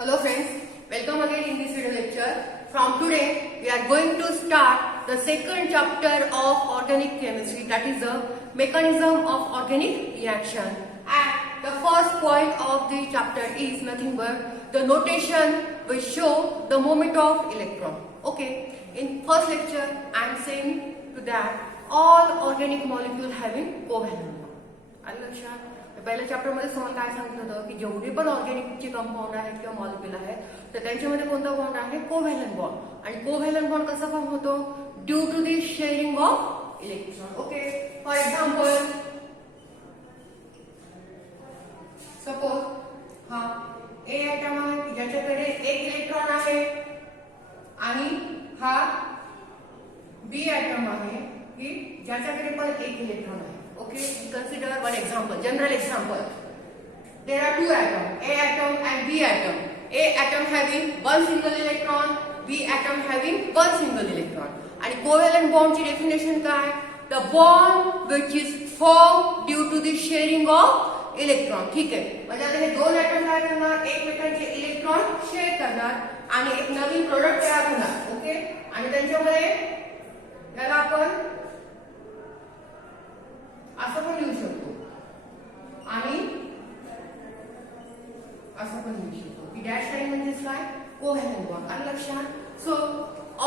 Hello friends, welcome again in this video lecture. From today, we are going to start the second chapter of organic chemistry, that is the mechanism of organic reaction. And the first point of the chapter is nothing but the notation will show the moment of electron. Okay, in first lecture I am saying to that all organic molecules having covalent bond. आलं लक्षात? पहिल्या चॅप्टर मध्ये तुम्हाला काय सांगितलं होतं की जेवढे पण ऑर्गॅनिकचे कंपाऊंड आहेत किंवा मॉलिक्युल आहेत तर त्यांच्यामध्ये कोणता बॉन्ड आहे कोव्हॅलंट बॉन्ड आणि कोव्हॅलंट बॉन्ड कसा फॉर्म होतो due to the sharing of electron. Okay, for example suppose हा ए ॲटम आहे ज्याच्याकडे एक इलेक्ट्रॉन आहे आणि हा बी ॲटम आहे की ज्याच्याकडे पण एक इलेक्ट्रॉन आहे. Okay, consider one example, general example. There are two atoms, A atom and B atom. A atom having one single electron, B atom having one single electron. And covalent bond ची definition काय? The bond which is formed due to the sharing of electron. ठीक आहे. म्हणजे आता हे दोन ॲटम काय करणार एकमेकांचे इलेक्ट्रॉन शेअर करणार आणि एक नवीन प्रोडक्ट तयार होणार. ओके, आणि त्यांच्यामध्ये याला आपण असं पण लिहू शकतो आणि असं पण लिहू शकतो की डॅश लाईन म्हणजे काय कोव्हॅलंट बॉन्ड. आलं लक्षात? सो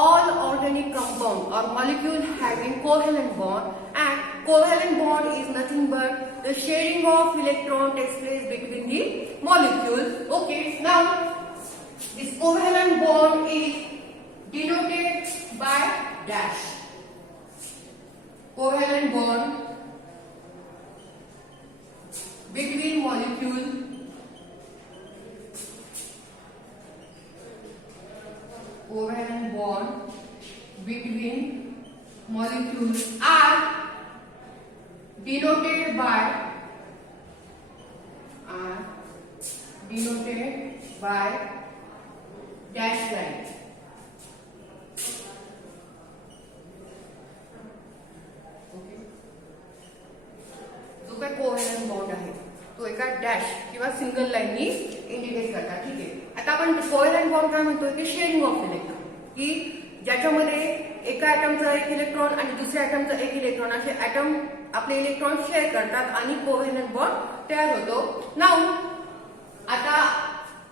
all organic compound or molecule having covalent bond and covalent bond is nothing but the sharing of electron takes place between the molecules. Okay, now this covalent bond is denoted by dash. Covalent bond between molecule covalent bond between molecules are denoted by dash line. Okay, जो काय covalent bond आहे तो एका डॅश किंवा सिंगल लाईननी इंडिकेट करतात. ठीक आहे, आता आपण कोव्हॅलंट बॉन्ड काय म्हणतोय की शेअरिंग ऑफ इलेक्ट्रॉन, की ज्याच्यामध्ये एका ॲटमचा एक इलेक्ट्रॉन आणि दुसऱ्या ॲटमचा एक इलेक्ट्रॉन असे ॲटम आपले इलेक्ट्रॉन शेअर करतात आणि कोव्हॅलंट बॉन्ड तयार होतो. नाऊ आता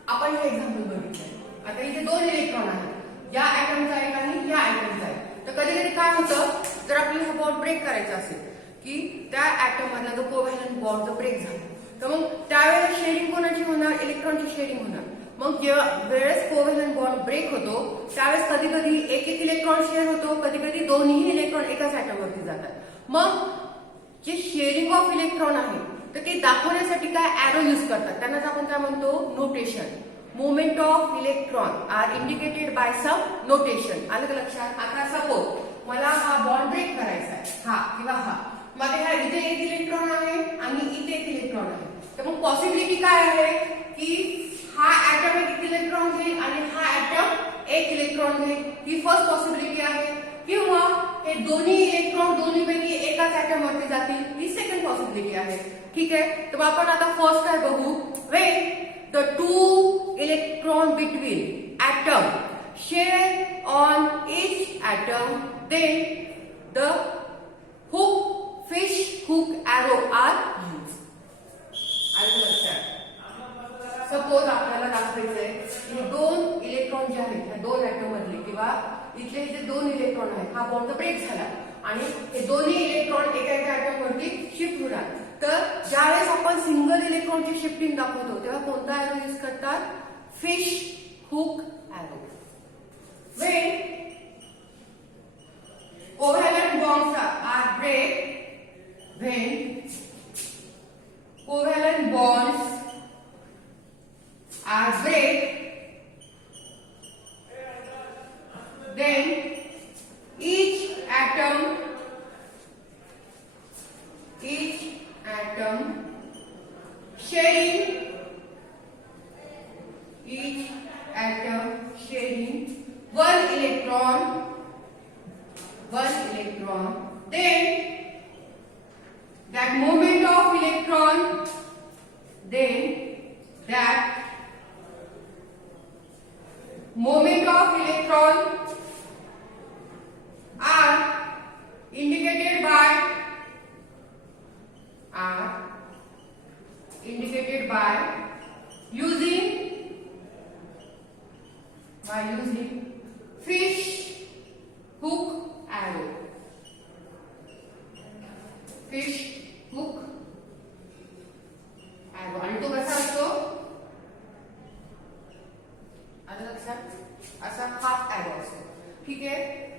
आपण हे एक्झाम्पल बघितलंय. आता इथे दोन इलेक्ट्रॉन आहेत, या ॲटमचा एक आणि या ॲटमचा एक. तर कधी कधी काय होतं जर आपल्याला हा बॉन्ड ब्रेक करायचा असेल की त्या ॲटम मधला जो कोव्हॅलंट बॉन्ड जो ब्रेक झाला तर मग त्यावेळेला शेअरिंग कोणाची होणार इलेक्ट्रॉनची शेअरिंग होणार. मग जेव्हा वेळेस कोव्हॅलंट बॉन्ड ब्रेक होतो त्यावेळेस कधी कधी एक एक इलेक्ट्रॉन शेअर होतो, कधी कधी दोन्ही इलेक्ट्रॉन एकाच ॲटमवरती जातात. मग जे शेअरिंग ऑफ इलेक्ट्रॉन आहे तर ते दाखवण्यासाठी काय ॲरो यूज करतात, त्यांनाच आपण काय म्हणतो notation. Movement of electron are indicated by some notation. आलं का लक्षात? आता सपोज मला हा बॉन्ड ब्रेक करायचा आहे हा किंवा हा, मग ह्या इथे एक इलेक्ट्रॉन आहे आणि इथे एक इलेक्ट्रॉन आहे. तर मग पॉसिबिलिटी काय आहे की हा ॲटम एक इलेक्ट्रॉन घेईल आणि हा ॲटम एक इलेक्ट्रॉन घेईल. ही फर्स्ट पॉसिबिलिटी आहे. किंवा हे दोन्ही इलेक्ट्रॉन दोन्हीपैकी एकाच ॲटम वरती जातील, ही सेकंड पॉसिबिलिटी आहे. ठीक आहे, तर आपण आता फर्स्ट काय बघू. When the two electron between atom share on each atom then the hook fish hook arrow are used. आलं लक्षात? सपोज आपल्याला दाखवायचंय की दोन इलेक्ट्रॉन जे आहेत त्या दोन ॲटम मधले किंवा इथले जे दोन इलेक्ट्रॉन आहेत हा बॉन्ड ब्रेक झाला आणि हे दोन्ही इलेक्ट्रॉन एका एका ॲटम वरती शिफ्ट होणार. तर ज्यावेळेस आपण सिंगल इलेक्ट्रॉनची शिफ्टिंग दाखवतो तेव्हा कोणता ॲरो यूज करतात fish hook arrow. When covalent bonds are break when covalent bonds are break then each atom sharing one electron, then that movement of electron, then that moment of electron are indicated by using fish hook arrow. Fish hook arrow आणि तो कसा असतो आलं लक्षात असा half arrow असतो ठीक आहे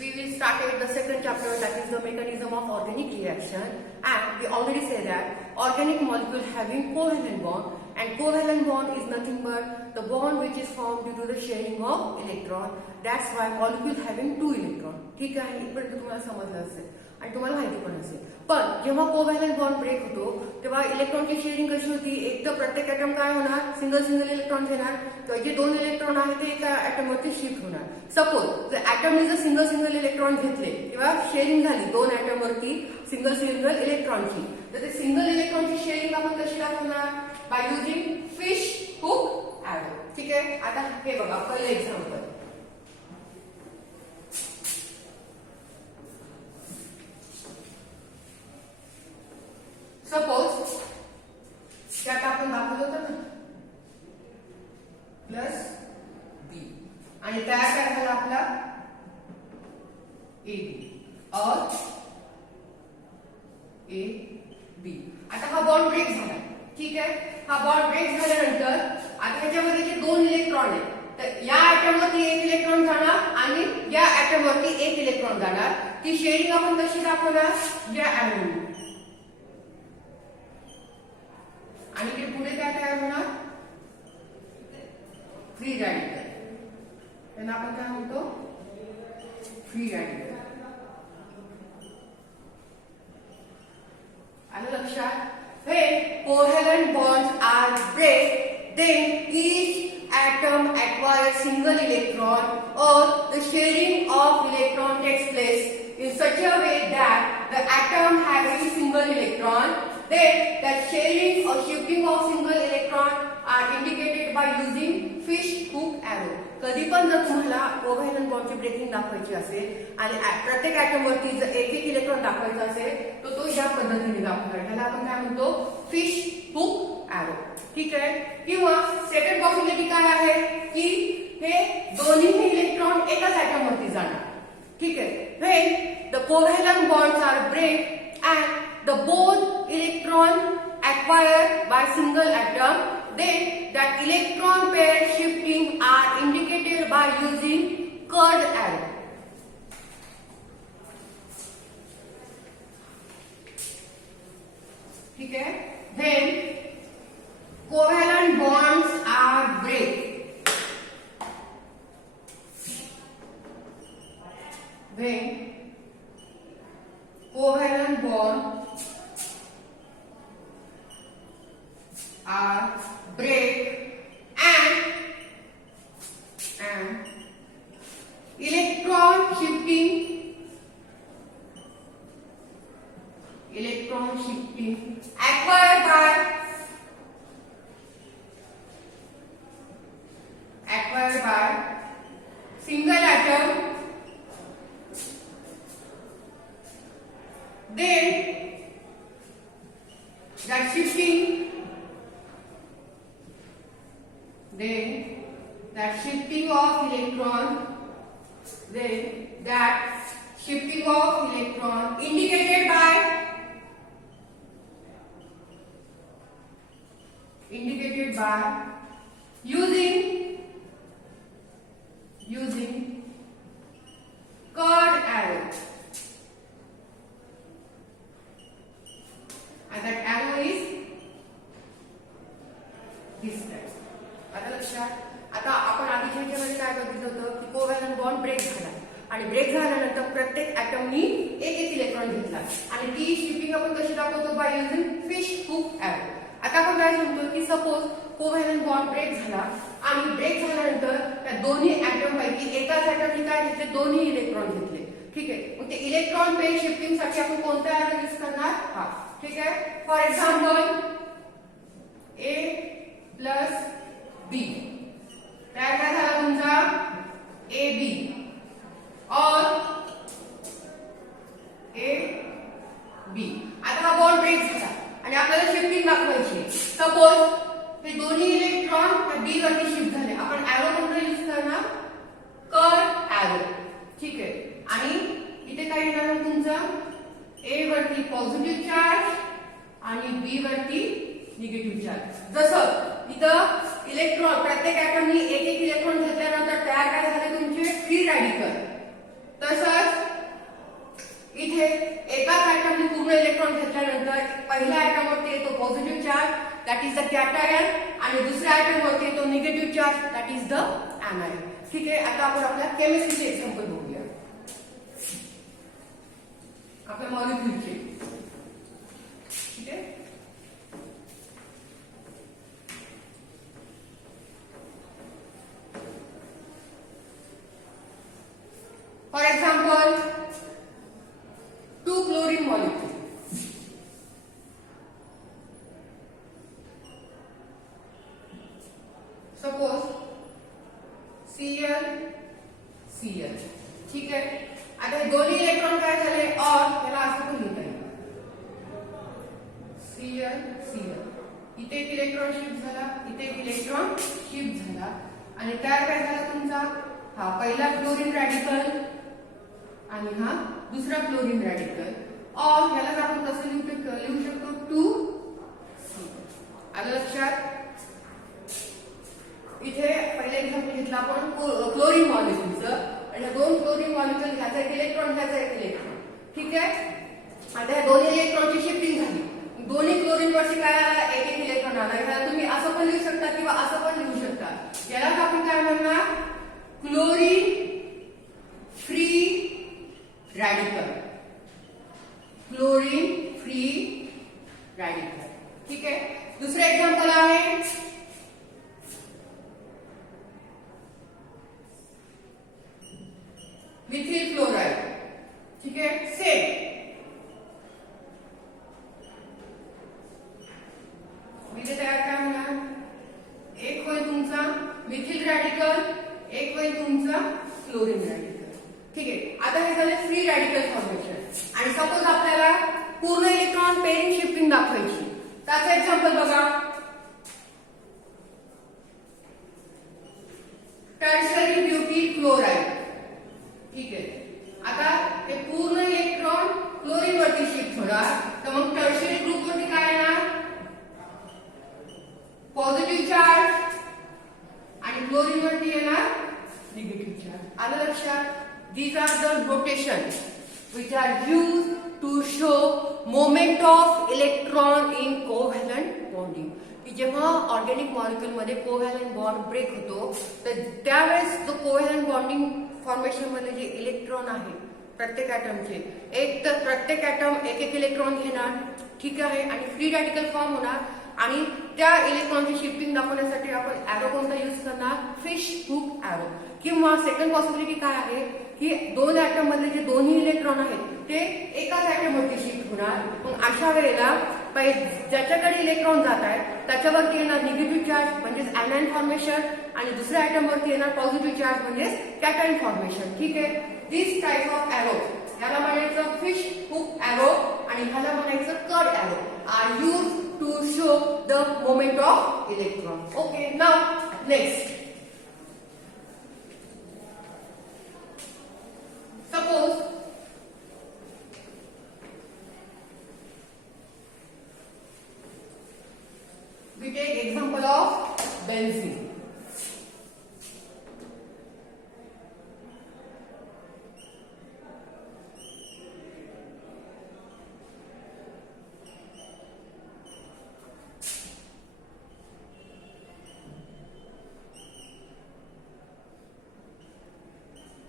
we will start with the second chapter that is the mechanism of organic reaction and we already said that organic molecule having covalent bond and covalent bond is nothing but the bond which is formed due to the sharing of electron that's why molecule having two electron ठीक आहे इथपर्यंत तुम्हाला समजलं असेल आणि तुम्हाला माहिती पण असेल पण जेव्हा कोव्हॅलंट बॉन्ड ब्रेक होतो तेव्हा इलेक्ट्रॉनची शेअरिंग कशी होती एक तर प्रत्येक ॲटम काय होणार सिंगल इलेक्ट्रॉन घेणार किंवा जे दोन इलेक्ट्रॉन आहेत ते एका ॲटमवरती शिफ्ट होणार सपोज जर ॲटमने जर सिंगल इलेक्ट्रॉन घेतले किंवा शेअरिंग झाली दोन ॲटमवरती सिंगल इलेक्ट्रॉनची तर ते सिंगल इलेक्ट्रॉनची शेअरिंग आपण कशी दाखवणार by using fish hook arrow ठीक आहे आता हे बघा पहिलं एक्झाम्पल सपोज त्यात आपण दाखवलं होतं ना प्लस बी आणि तयार काय झाला आपला ए और ए बी आता हा बॉन्ड ब्रेक झाला ठीक आहे हा बॉन्ड ब्रेक झाल्यानंतर आता त्याच्यामध्ये जे दोन इलेक्ट्रॉन आहेत तर या ॲटमवरती एक इलेक्ट्रॉन जाणार आणि या ॲटमवरती एक इलेक्ट्रॉन जाणार ती शेअरिंग आपण कशी दाखवणार या ॲटम आणि ते पुढे काय तयार होणार फ्री रॅडिकल त्यांना आपण काय म्हणतो फ्री रॅडिकल आलं लक्षात हे covalent bonds are break then each atom acquires single electron or the sharing of electron takes place in such a way that the atom having single electron then the sharing or shifting of single electron are indicated by using fish hook arrow कधी पण जर तुम्हाला कोव्हॅलंट बॉन्डची ब्रेकिंग दाखवायची असेल आणि प्रत्येक ॲटम वरती जर एक इलेक्ट्रॉन दाखवायचा असेल तर तो या पद्धतीने दाखवणार त्याला आपण काय म्हणतो फिश हुक arrow ठीक आहे किंवा सेकंड पॉसिबिलिटी काय आहे की हे दोन्ही इलेक्ट्रॉन एकाच ॲटम वरती जाणार ठीक आहे when the covalent bonds are break and the both electron acquired by single atom then that electron pair shifting are indicated by using curved arrow ठीक है then covalent bonds are break when covalent bonds are break and electron shifting acquired by single atom then that shifting of electron indicated by using curved arrow and that arrow is this type आता लक्षात आता आपण आधीच्या ह्याच्यामध्ये काय बघितलं होतं की कोव्हॅलंट बॉन्ड ब्रेक झाला आणि ब्रेक झाल्यानंतर प्रत्येक ॲटमनी एक इलेक्ट्रॉन घेतला आणि ती शिपिंग आपण कशी दाखवतो by using fish hook arrow आता आपण काय म्हणतो की सपोज कोव्हॅलंट बॉन्ड ब्रेक झाला आणि ब्रेक झाल्यानंतर त्या दोन्ही ॲटम पैकी एकाच ॲटमनी काय घेतले दोन्ही इलेक्ट्रॉन घेतले ठीक आहे मग ते इलेक्ट्रॉन पेअर शिफ्टिंग साठी आपण कोणता arrow यूज करणार हा ठीक आहे for example A plus B तयार काय झाला तुमचा इलेक्ट्रॉन बी वरती शिफ्ट झाले. आपण एरो कोणता यूज करणार? Curve arrow. ठीक आहे. आणि इथे काय येणार तुमचा ए वरती पॉझिटिव्ह चार्ज आणि बी वरती निगेटिव्ह चार्ज. जसं इथं इलेक्ट्रॉन प्रत्येक ऍटमनी एक एक इलेक्ट्रॉन घेतल्यानंतर तयार काय झाले तुमचे फ्री रॅडिकल. तसंच इथे एकाच ऍटमने पूर्ण इलेक्ट्रॉन घेतल्यानंतर पहिल्या ऍटम वरती येतो positive charge that is the cation आणि दुसऱ्या ऍटम वरती येतो negative charge that is the anion. ठीक आहे. आता आपण आपल्या केमिस्ट्रीचे एक्झाम्पल बघूया. आपल्या मॉलिक्युलचे. ठीक आहे. For example 2 chlorine molecule. Suppose Cl Cl. ठीक आहे. आता हे दोन्ही इलेक्ट्रॉन काय झाले और त्याला असं पण लिहिता येईल Cl Cl. इथे एक इलेक्ट्रॉन शिफ्ट झाला, इथे एक इलेक्ट्रॉन शिफ्ट झाला आणि तयार काय झाला तुमचा हा पहिला क्लोरीन रॅडिकल आणि हा दुसरा क्लोरीन रॅडिकल. और याला आपण कसं लिहू शकतो 2C. आलं लक्षात? इथे पहिले एक्झाम्पल घेतलं आपण क्लोरीन मॉलिक्युलचं आणि दोन क्लोरीन मॉलिक्युल ह्याचा एक इलेक्ट्रॉन ह्याचा एक इलेक्ट्रॉन. ठीक आहे. आता या दोन्ही इलेक्ट्रॉनची शिफ्टिंग झाली. दोन्ही क्लोरीन वरती काय आला एक एक इलेक्ट्रॉन आला. ह्याला तुम्ही असं पण लिहू शकता किंवा असं पण लिहू शकता. याला आपण काय म्हणणार chlorine free radical. Chlorine free radical. ठीक आहे. दुसरं एक्झाम्पल आहे मिथिल क्लोराइड. ठीक आहे. सेम इथे तयार काय होणार एक होईल तुमचा मिथिल रॅडिकल, एक होईल तुमचा क्लोरीन रॅडिकल. ठीक आहे. आता हे झाले फ्री रॅडिकल फॉर्मेशन. आणि सपोज आपल्याला पूर्ण इलेक्ट्रॉन पेअरिंग शिफ्टिंग दाखवायची. त्याचं एक्झाम्पल बघा टर्शरी ब्युटी क्लोराइड. ठीक आहे. आता हे पूर्ण इलेक्ट्रॉन क्लोरीन वरती शिफ्ट होणार तर मग टर्शरी ग्रुप वरती काय येणार पॉझिटिव्ह चार्ज आणि क्लोरीन वरती येणार निगेटिव्ह चार्ज. आलं लक्षात? These are the notations which are used to show moment of electron in covalent bonding. की जेव्हा ऑर्गॅनिक मॉलिक्युल मध्ये कोव्हॅलंट बॉन्ड ब्रेक होतो तर त्यावेळेस जो कोव्हॅलंट बॉन्डिंग फॉर्मेशन मध्ये जे इलेक्ट्रॉन आहे प्रत्येक ऍटमचे एक तर प्रत्येक ऍटम एक एक इलेक्ट्रॉन घेणार. ठीक आहे. आणि फ्री रॅडिकल फॉर्म होणार आणि त्या इलेक्ट्रॉनची शिफ्टिंग दाखवण्यासाठी आपण एरो कोणता यूज करणार फिश हुक एरो. किंवा सेकंड पॉसिबिलिटी काय आहे की दोन ऍटम मधले जे दोन्ही इलेक्ट्रॉन आहेत ते एकाच ऍटम वरती शिफ्ट होणार. मग अशा वेळेला ज्याच्याकडे इलेक्ट्रॉन जात आहेत त्याच्यावरती येणार निगेटिव्ह चार्ज म्हणजेच एनायन फॉर्मेशन आणि दुसऱ्या ऍटम वरती येणार पॉझिटिव्ह चार्ज म्हणजेच कॅटायन फॉर्मेशन. ठीक आहे. दिस टाइप ऑफ एरो याला म्हणायचं फिश हुक एरो आणि ह्याला म्हणायचं curved arrow are used to show the moment of electron. Okay. Now next suppose we take example of benzene.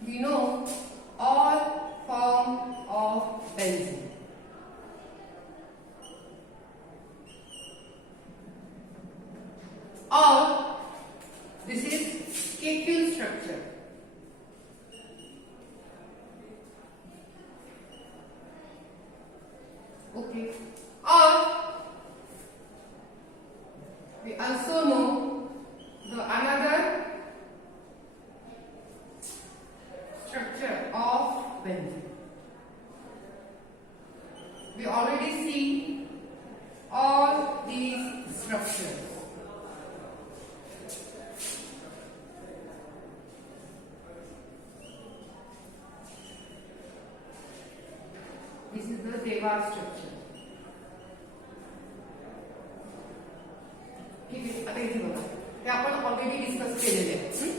We know all form of benzene. Or this is ketone structure. Okay. Or we also know the another structure of benzene. We already see all these structures. केवार structure. ठीक आहे. आता इथे बघा, हे आपण already discuss केलेले आहे.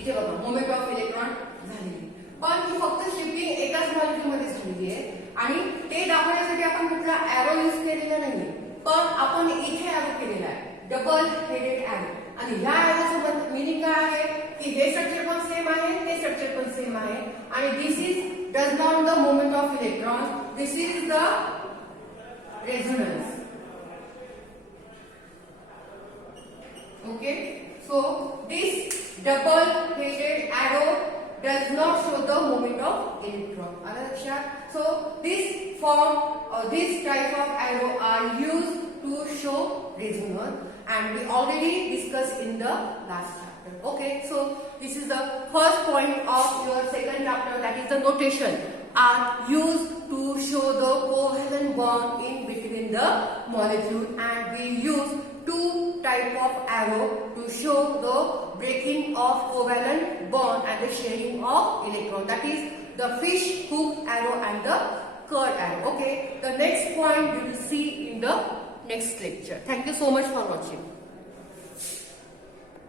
इथे बघा मोमेंट ऑफ इलेक्ट्रॉन झालेली, पण ही फक्त शिफ्टिंग एकाच मॉलिक्यूल मध्ये झालेली आहे आणि ते दाखवण्यासाठी आपण कुठला एरो यूज केलेला नाहीये, पण आपण इथे एरो केलेला आहे, डबल हेडेड एरो. आणि ह्या एरोचं मिनिंग काय आहे की हे स्ट्रक्चर पण सेम आहे, ते स्ट्रक्चर पण सेम आहे आणि this is does not the moment of electron, this is the resonance. Okay, so this double headed arrow does not show the movement of electron. So this form or this type of arrow are used to show resonance, and we already discussed in the last chapter. Okay, so this is the first point of your second chapter, that is the notation are used to show the covalent bond in between the molecule, and we use two type of arrow to show the breaking of covalent bond and the sharing of electron, that is the fish hook arrow and the curved arrow. Okay, the next point we will see in the next lecture. Thank you so much for watching.